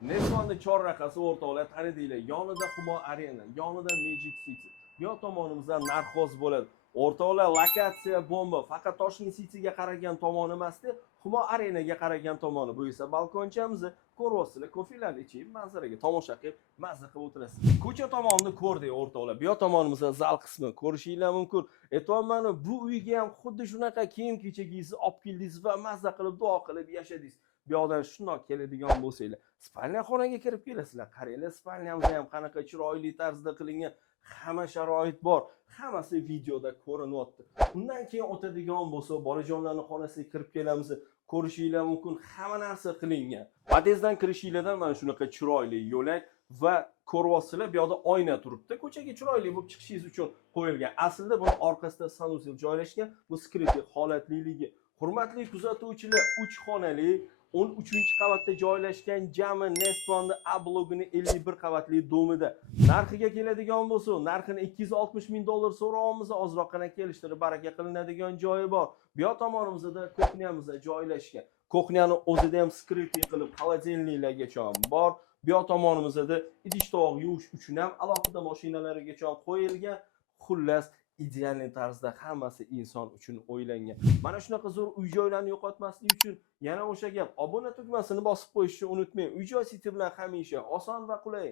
Nesvonni chorrahasi o'rtoqlar tanidinglar. Yonida Humo Arena, yonida Magic City. Bu yoq tomonimizda narxoz bo'ladi. O'rtoqlar, lokatsiya bomba. Faqat Toshkent City'ga qaragan tomoni emasdi, Humo Arenaga qaragan tomoni. Bu esa balkonchamiz. Ko'ryapsizlar, kofelarni ichib, manzaraga tomosha qilib, mazza qilib o'tirasiz. Ko'cha tomonini ko'rdik o'rtoqlar. Bu yoq tomonimizda zal qismi ko'rishinglar mumkin. Aytayapman, bu uyga ham xuddi shunaqa kiyim-kechagingizni olib keldingiz va mazza qilib, duo qilib yashadingiz. Bu yoqdan shundoq keladigan bo'lsanglar, spalnya xonaga kirib kelasizlar. Qaranglar, spalnyamiz ham qanaqa chiroyli tarzda qilingan. Hamma sharoit bor. Hammasi videoda ko'rinyapti. Undan keyin o'tadigan bo'lsa, bolajonlarning xonasiga kirib kelamiz. Ko'rishinglar mumkin, hamma narsa qilingan. Podyezddan kirishinglardan mana shunaqa chiroyli yo'lak va ko'ryapsizlar, bu yoqda oyna turibdi. Ko'chaga chiroyli bo'lib chiqishingiz uchun qo'yilgan. Aslida buni orqasida sanusil joylashgan. Bu skripti holatliligi. Hurmatli kuzatuvchilar, 3 xonali 13-qavatda joylashgan jami Nesvonni A blogini 51 qavatli domida. Narxiga keladigan bo'lsa, narxini $260,000 so'rayapmiz, ozroqgina kelishtirib baraka qilinadigan joyi bor. Bu yoq tomonimizda kuxnyamizda joylashgan. Kuxnyani o'zida ham skripti qilib xolodilniklargacha bor. Bu yoq tomonimizda idish-tovoq yuvish uchun ham alohida mashinalargacha qo'yilgan. Xullas, ideal tarzda hammasi inson uchun o'ylangan. Mana shunaqa zo'r uy-joylarni yo'qotmaslik uchun yana o'sha gap, obuna tugmasini bosib qo'yishni unutmang. Uy-joy siti bilan hamisha oson va qulay.